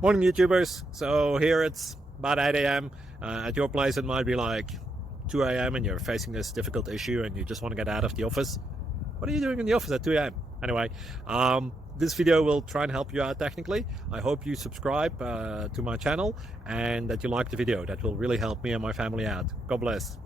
Morning YouTubers. So here it's about 8 a.m. At your place it might be like 2 a.m. and you're facing this difficult issue and you just want to get out of the office. What are you doing in the office at 2 a.m.? Anyway, this video will try and help you out technically. I hope you subscribe to my channel and that you like the video. That will really help me and my family out. God bless.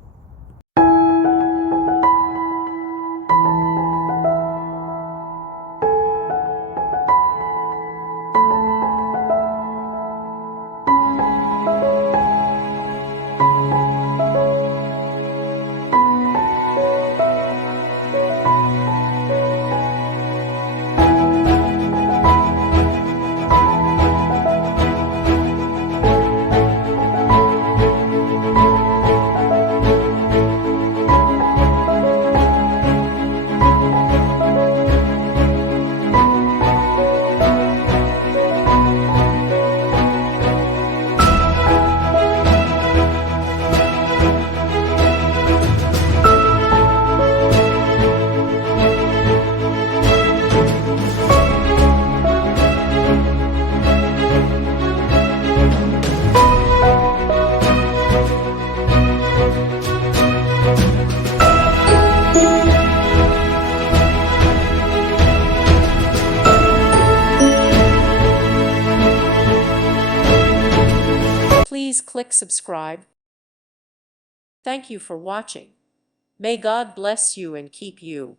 Please click subscribe. Thank you for watching. May God bless you and keep you.